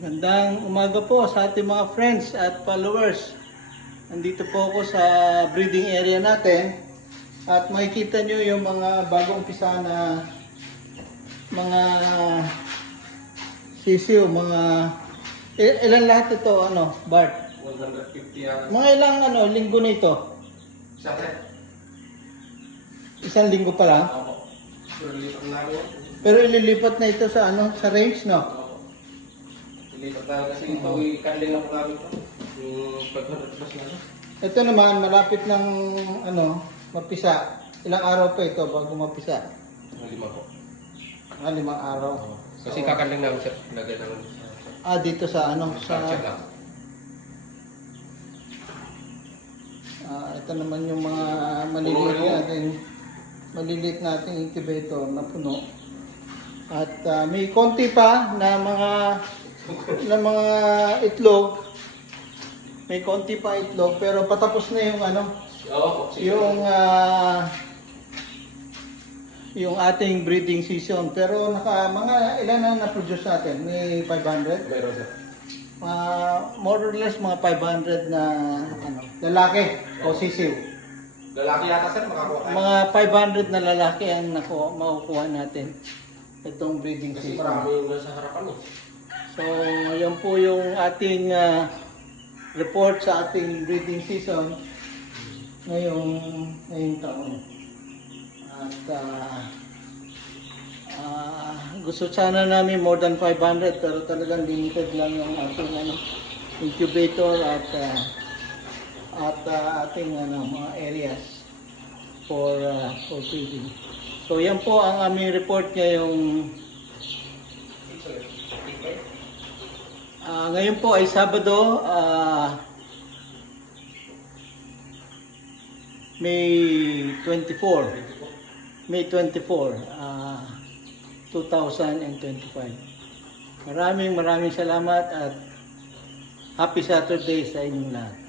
Gandang umaga po sa ating mga friends at followers. Nandito po ako sa breeding area natin at makikita nyo yung mga bagong umpisa na mga sisiw, ilan lahat ito, Bart? 150 yan. Mga ilang linggo na ito? Isang linggo pa lang? Opo. Pero lipat namin yan. Pero ililipat na ito sa sa range, no? Opo. Lipat namin kasi ito, i-candling na po namin ito. Yung 500 plus na. Ito naman, malapit ng mapisa. Ilang araw pa ito bago mapisa? Yung 5 po. 5 araw. Kasi kakandling namin sir. Lagay namin Dito sa structure lang. ito naman yung mga maliliit nating incubator na puno. At may konti pa na mga itlog. May konti pa itlog pero patapos na yung Oo po. yung ating breeding season. Pero mga ilan na na-produce natin? May 500? Meron sir. More or less mga 500 na lalaki o sisiw. Lalaki yata sir, makakuha tayo. Mga 500 na lalaki ang makukuha natin itong breeding Kasi season. marami yung nasa harapan eh. So, yan po yung ating report sa ating breeding season ngayong taon. At gusto sana namin more than 500 pero talagang limited lang yung ating incubator at ating mga areas for breeding. So yan po ang aming report ngayon po ay Sabado, May 24, 2025. Maraming salamat at happy Saturday sa inyong lahat.